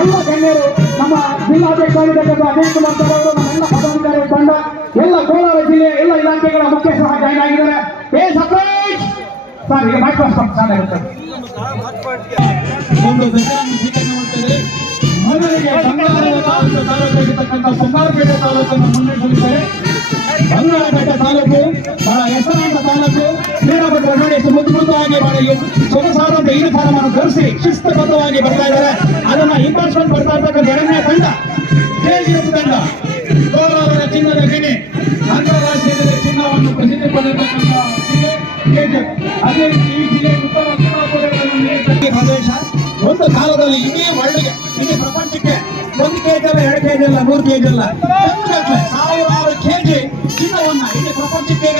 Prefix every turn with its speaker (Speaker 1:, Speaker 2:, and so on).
Speaker 1: ಎಲ್ಲ ಗಣ್ಯರು ನಮ್ಮ ಜಿಲ್ಲಾಧ್ಯಕ್ಷರಾಗಿರ್ತಕ್ಕಂಥ ಅನಿಲ್ ಕುಮಾರ್ ಸರ್ ಅವರು ನಮ್ಮೆಲ್ಲ ತಂಡ, ಎಲ್ಲ ಕೋಲಾರ ಜಿಲ್ಲೆಯ ಎಲ್ಲ ಇಲಾಖೆಗಳ ಮುಖ್ಯಸ್ಥರು ಜಾಯ್ನ್ ಆಗಿದ್ದಾರೆ. ಏ ಸಪ್ರೇಟ್ ಸರ್, ಈಗ ಮೈಕ್ರೋಸ್ಕೋಪ್ ಸ್ಟಾರ್ಟ್ ಆಗುತ್ತೆ.
Speaker 2: ಒಂದು ಬಂಗಾರಪೇಟೆ ತಾಲೂಕನ್ನು ಮುನ್ನಡೆಸಲಿದ್ದಾರೆ ಬಹಳ ಹೆಸರಾಂತ ತಾಲೂಕು ಕ್ರೀಡಾಪಟುಗಳು ನೋಡಿ ಎಷ್ಟು ಮುದ್ದು ಮುದ್ದಾಗಿ ಬಹಳ ಸೊಗಸಾದಂತ ಯೂನಿಫಾರ್ಮ್ ಧರಿಸಿ ಶಿಸ್ತಬದ್ಧವಾಗಿ ಬರ್ತಾ ಇದ್ದಾರೆ. ಅದನ್ನ ಹಿಂಬಾಲಿಸ್ಕೊಂಡು ಬರ್ತಾ ಇರ್ತಕ್ಕಂಥ ಎರಡನೇ ತಂಡ ತಂಡ. ಕೋಲಾರದ ಚಿನ್ನದ ಗಣಿ ಅಂತಾರಾಷ್ಟ್ರೀಯದ ಚಿನ್ನವನ್ನು ಪ್ರಸಿದ್ಧಿ ಪಡೆದಿರ್ತಕ್ಕಂಥ. ಅದೇ ರೀತಿ ಈ ಜಿಲ್ಲೆ ಪ್ರದೇಶ, ಒಂದು ಕಾಲದಲ್ಲಿ ಇಡೀ ವರ್ಲ್ಡ್ಗೆ ಇಡೀ ಪ್ರಪಂಚಕ್ಕೆ ಒಂದು ಕೆಜಿ ಅಲ್ಲ ಎರಡು ಕೆಜಿ ಅಲ್ಲ, ಮೂರು ಕೆಜಿ ಅಲ್ಲ. ಸಾವಿರಾರು ಕೆಜಿ ಚಿನ್ನವನ್ನ ಇಡೀ ಪ್ರಪಂಚಕ್ಕೆ